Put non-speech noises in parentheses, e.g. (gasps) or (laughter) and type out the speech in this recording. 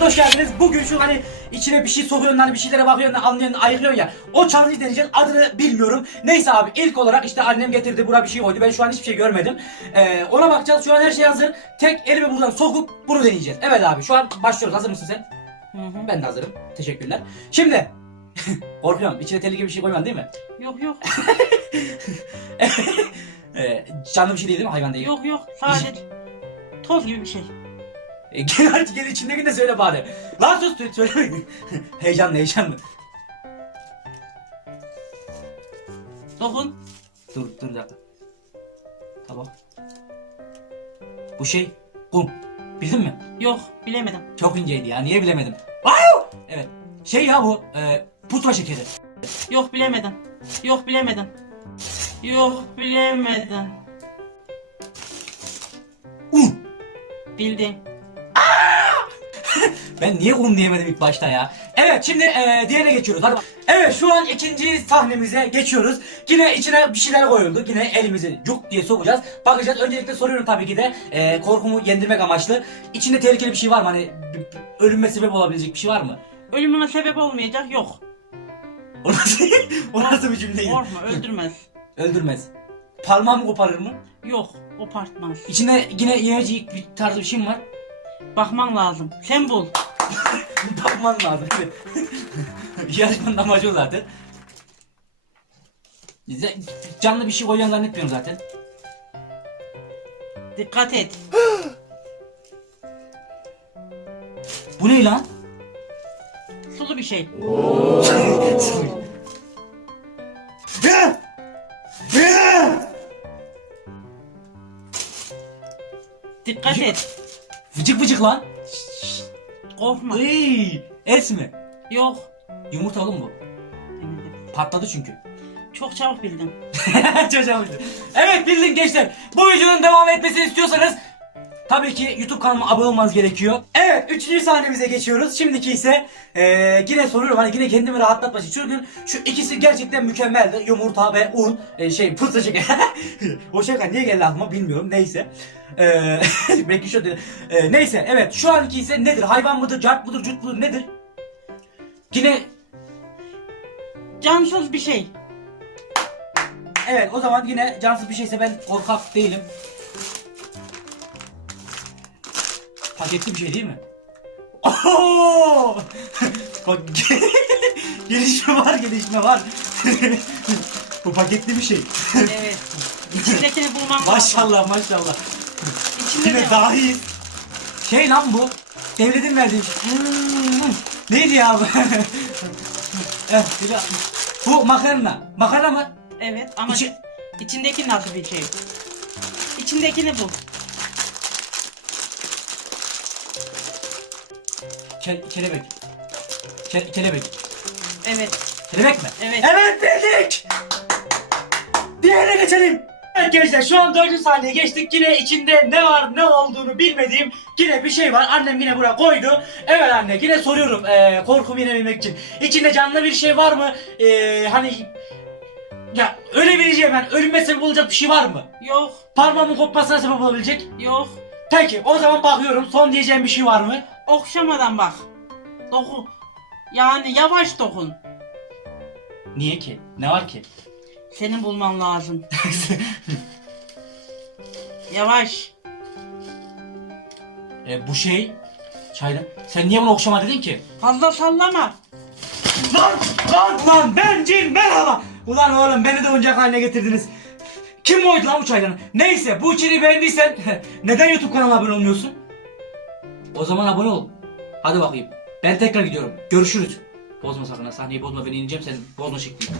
Hoş geldiniz. Bugün şu hani içine bir şey sokuyorsun hani bir şeylere bakıyorsun anlıyorsun ayıklıyorsun ya. O challenge deneyeceğiz. Adını bilmiyorum. Neyse abi ilk olarak işte annem getirdi buraya bir şey koydu. Ben şu an hiçbir şey görmedim. Ee, ona bakacağız. Şu an her şey hazır. Tek elimi buradan sokup bunu deneyeceğiz. Evet abi şu an başlıyoruz. Hazır mısın sen? Hı hı. Ben de hazırım. Teşekkürler. Şimdi (laughs) korkuyorum. İçine tehlikeli bir şey koymadın değil mi? Yok yok. (laughs) Ee, canlı bir şey değil değil mi? Hayvan değil. yok yok. Sadece toz gibi bir şey. E, gel artık gel içindekini de söyle bari. Lan sus söyle. (laughs) heyecanlı heyecanlı. Dokun. Dur dur bir dakika. Tamam. Bu şey kum. Bildin mi? Yok bilemedim. Çok inceydi ya. Niye bilemedim? Ay! Evet. Şey ya bu e, pudra şekeri. Yok bilemedim. Yok bilemedim. Yok bilemedim. Un. Bildim. (laughs) Ben niye un diyemedim ilk başta ya? Evet şimdi e, diğerine geçiyoruz. Hadi. Evet şu an ikinci sahnemize geçiyoruz. Yine içine bir şeyler koyuldu. Yine elimizi cuk diye sokacağız. Bakacağız. Öncelikle soruyorum tabii ki de e, korkumu yendirmek amaçlı. İçinde tehlikeli bir şey var mı? Hani ölüme sebep olabilecek bir şey var mı? Ölümüme sebep olmayacak yok. (laughs) O nasıl, o nasıl bir cümleydi? Korkma öldürmez. (laughs) Öldürmez. Parmağımı koparır mı? Yok kopartmaz. İçinde yine yiyecek bir tarzı bir şey mi var? Bakman lazım. Sen bul. (laughs) Bakman lazım. (laughs) Yarışmanın amacı o zaten. Canlı bir şey koyacağını zannetmiyorum zaten. Dikkat et. (gasps) Bu ne lan? Sulu bir şey. (laughs) Dikkat et. Vıcık vıcık lan. Korkma. Iy, es mi? Yok. Yumurta oğlum bu. Patladı çünkü. Çok çabuk bildin. (laughs) Çocuğa bildin. Evet bildin gençler. Bu videonun devam etmesini istiyorsanız tabii ki YouTube kanalıma abone olmanız gerekiyor. Evet üçüncü sahnemize geçiyoruz. Şimdiki ise eee, yine soruyorum hani yine kendimi rahatlatmak için. Çünkü şu ikisi gerçekten mükemmeldi. Yumurta ve un. E, şey pırsa şeker. (laughs) o şaka niye geldi aklıma bilmiyorum. Neyse. Eee (laughs) belki şu Eee, neyse evet şu anki ise nedir? Hayvan mıdır? Cart mıdır? Cut mudur? Nedir? Yine Cansız bir şey. Evet o zaman yine cansız bir şeyse ben korkak değilim. Paketli bir şey değil mi? Oho! (laughs) Bak (laughs) gelişme var gelişme var. (laughs) Bu paketli bir şey. Evet. İçindekini bulmam lazım. maşallah maşallah. İçinde Yine ne var? dahil. Şey lan bu. Devletin verdiği. Hmm, Neydi ya bu? Bir de- bu makarna. Makarna mı? Evet ama İçi- içindeki nasıl bir şey? İçindekini bul. Ke- kelebek. Ke- kelebek. Evet. Kelebek mi? Evet. Evet bildik. Diğerine geçelim. Evet gençler şu an dördüncü sahneye geçtik. Yine içinde ne var ne olduğunu bilmediğim yine bir şey var. Annem yine buraya koydu. Evet anne yine soruyorum ee, korkumu yenebilmek için. İçinde canlı bir şey var mı? Ee, hani ya ölebileceğim ben ölüme sebep olacak bir şey var mı? Yok. Parmağımın kopmasına sebep olabilecek. Yok. Peki o zaman bakıyorum son diyeceğim bir şey var mı? Okşamadan bak. Dokun. Yani yavaş dokun. Niye ki? Ne var ki? Senin bulman lazım. (laughs) Yavaş. e, bu şey çaydan. Sen niye bunu okşama dedin ki? Fazla sallama. Lan lan lan ben cin merhaba. Ulan oğlum beni de oyuncak haline getirdiniz. Kim koydu lan bu çaydanı? Neyse bu içeriği beğendiysen (laughs) neden YouTube kanalına abone olmuyorsun? O zaman abone ol. Hadi bakayım. Ben tekrar gidiyorum. Görüşürüz. Bozma sakın sahneyi bozma ben ineceğim sen bozma şeklini.